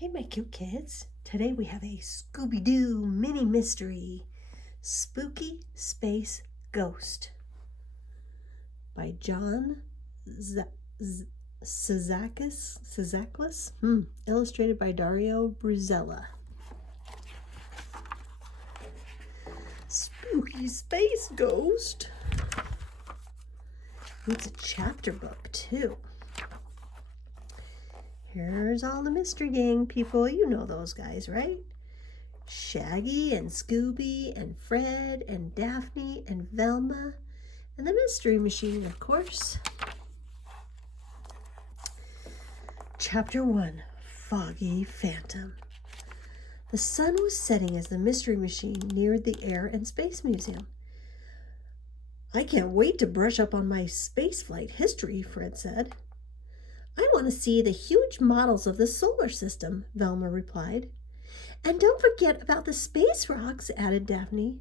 Hey, my cute kids. Today we have a Scooby-Doo mini mystery, Spooky Space Ghost by John Cizakis, illustrated by Dario Bruzella. Spooky Space Ghost. It's a chapter book, too. Here's all the mystery gang people. You know those guys, right? Shaggy and Scooby and Fred and Daphne and Velma and the Mystery Machine, of course. Chapter 1, Foggy Phantom. The sun was setting as the Mystery Machine neared the Air and Space Museum. I can't wait to brush up on my spaceflight history, Fred said. I want to see the huge models of the solar system, Velma replied. And don't forget about the space rocks, added Daphne.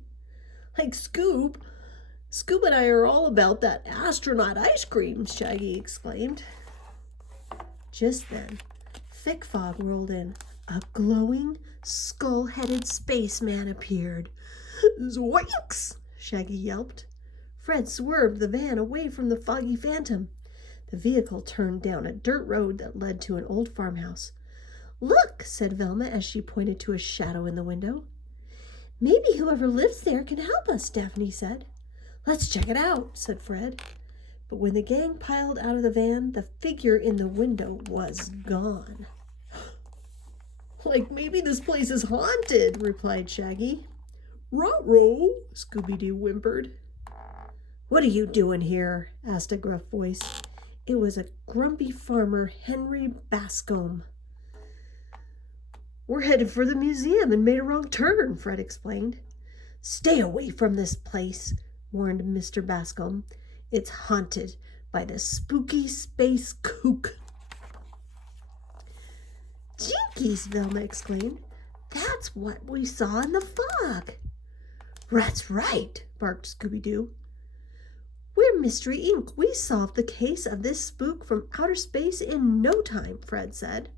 Like Scoob and I are all about that astronaut ice cream, Shaggy exclaimed. Just then, thick fog rolled in. A glowing, skull-headed spaceman appeared. Zoinks! Shaggy yelped. Fred swerved the van away from the foggy phantom. The vehicle turned down a dirt road that led to an old farmhouse. Look, said Velma as she pointed to a shadow in the window. Maybe whoever lives there can help us, Daphne said. Let's check it out, said Fred. But when the gang piled out of the van, the figure in the window was gone. Like maybe this place is haunted, replied Shaggy. Ruh-roh, Scooby-Doo whimpered. What are you doing here? Asked a gruff voice. It was a grumpy farmer, Henry Bascombe. We're headed for the museum and made a wrong turn, Fred explained. Stay away from this place, warned Mr. Bascombe. It's haunted by the spooky space kook. Jinkies, Velma exclaimed. That's what we saw in the fog. That's right, barked Scooby-Doo. We're Mystery Inc. We solved the case of this spook from outer space in no time, Fred said.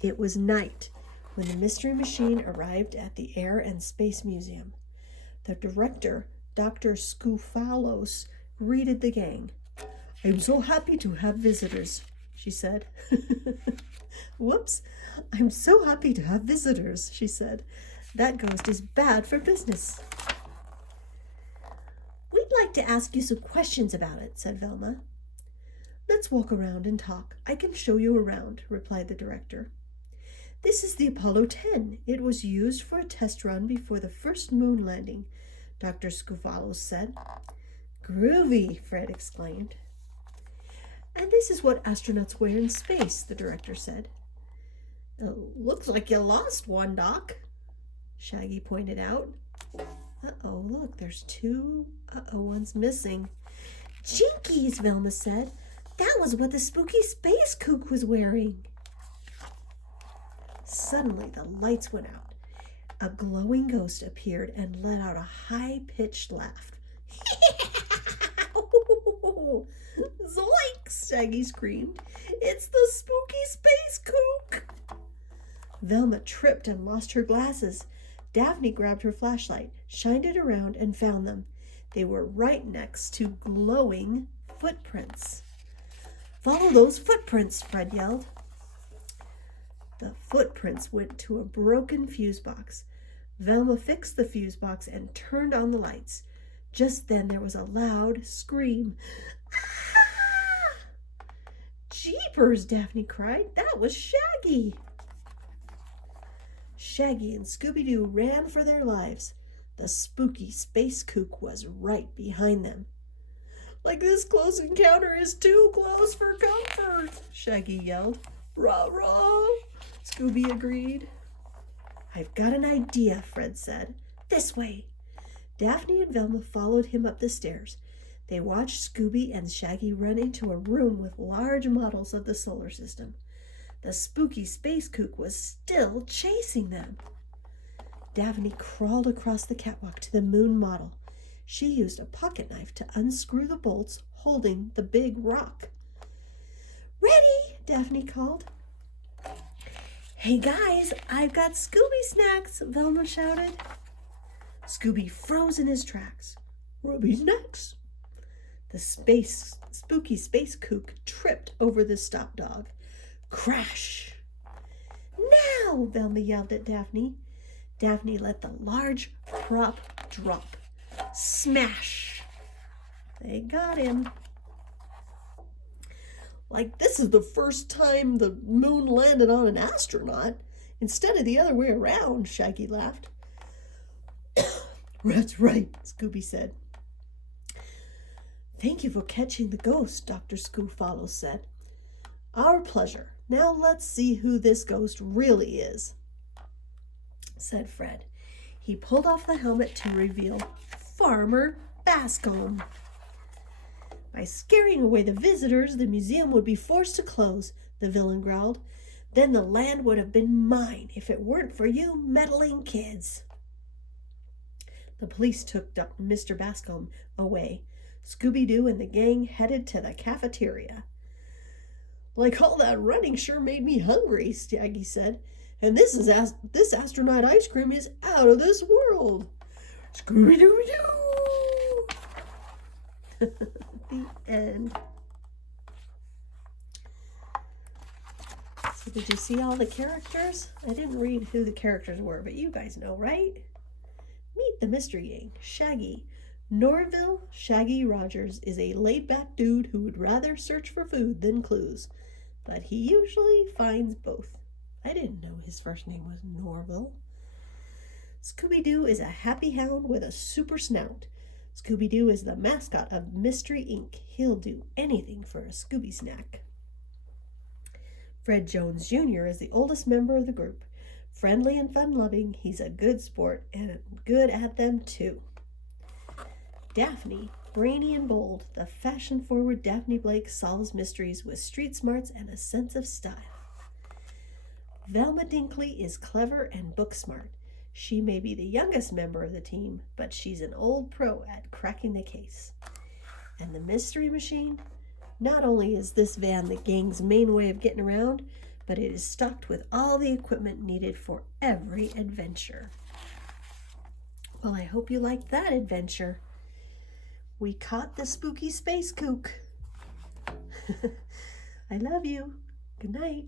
It was night when the Mystery Machine arrived at the Air and Space Museum. The director, Dr. Scoofalos, greeted the gang. I'm so happy to have visitors, she said. Whoops, I'm so happy to have visitors, she said. That ghost is bad for business. We'd like to ask you some questions about it, said Velma. Let's walk around and talk. I can show you around, replied the director. This is the Apollo 10. It was used for a test run before the first moon landing, Dr. Scoofalos said. Groovy, Fred exclaimed. And this is what astronauts wear in space, the director said. Looks like you lost one, Doc, Shaggy pointed out. Uh-oh, look, there's two. One's missing. Jinkies, Velma said. That was what the spooky space kook was wearing. Suddenly, the lights went out. A glowing ghost appeared and let out a high-pitched laugh. Zoinks! Shaggy screamed. It's the spooky space kook! Velma tripped and lost her glasses. Daphne grabbed her flashlight, shined it around, and found them. They were right next to glowing footprints. Follow those footprints, Fred yelled. The footprints went to a broken fuse box. Velma fixed the fuse box and turned on the lights. Just then there was a loud scream. Ah! Jeepers, Daphne cried. That was Shaggy. Shaggy and Scooby-Doo ran for their lives. The spooky space kook was right behind them. Like this close encounter is too close for comfort, Shaggy yelled. Rah-rah, Scooby agreed. I've got an idea, Fred said. This way. Daphne and Velma followed him up the stairs. They watched Scooby and Shaggy run into a room with large models of the solar system. The spooky space kook was still chasing them. Daphne crawled across the catwalk to the moon model. She used a pocket knife to unscrew the bolts holding the big rock. Ready, Daphne called. Hey guys, I've got Scooby snacks, Velma shouted. Scooby froze in his tracks. Ruby snacks. The spooky space kook tripped over the stop dog. Crash! Now! Velma yelled at Daphne. Daphne let the large prop drop. Smash! They got him. Like this is the first time the moon landed on an astronaut instead of the other way around, Shaggy laughed. That's right, Scooby said. Thank you for catching the ghost, Dr. Screwfollow said. Our pleasure. Now let's see who this ghost really is, said Fred. He pulled off the helmet to reveal Farmer Bascom. By scaring away the visitors, the museum would be forced to close, the villain growled. Then the land would have been mine if it weren't for you meddling kids. The police took Mr. Bascom away. Scooby-Doo and the gang headed to the cafeteria. Like all that running sure made me hungry, Shaggy said. And this astronaut ice cream is out of this world. Scooby-Doo! The end. So did you see all the characters? I didn't read who the characters were, but you guys know, right? Meet the mystery gang. Shaggy. Norville Shaggy Rogers is a laid-back dude who would rather search for food than clues, but he usually finds both. I didn't know his first name was Norville. Scooby-Doo is a happy hound with a super snout. Scooby-Doo is the mascot of Mystery Inc. He'll do anything for a Scooby snack. Fred Jones Jr. is the oldest member of the group. Friendly and fun-loving, he's a good sport and good at them too. Daphne, brainy and bold, the fashion-forward Daphne Blake solves mysteries with street smarts and a sense of style. Velma Dinkley is clever and book-smart. She may be the youngest member of the team, but she's an old pro at cracking the case. And the Mystery Machine? Not only is this van the gang's main way of getting around, but it is stocked with all the equipment needed for every adventure. Well, I hope you liked that adventure. We caught the spooky space kook. I love you. Good night.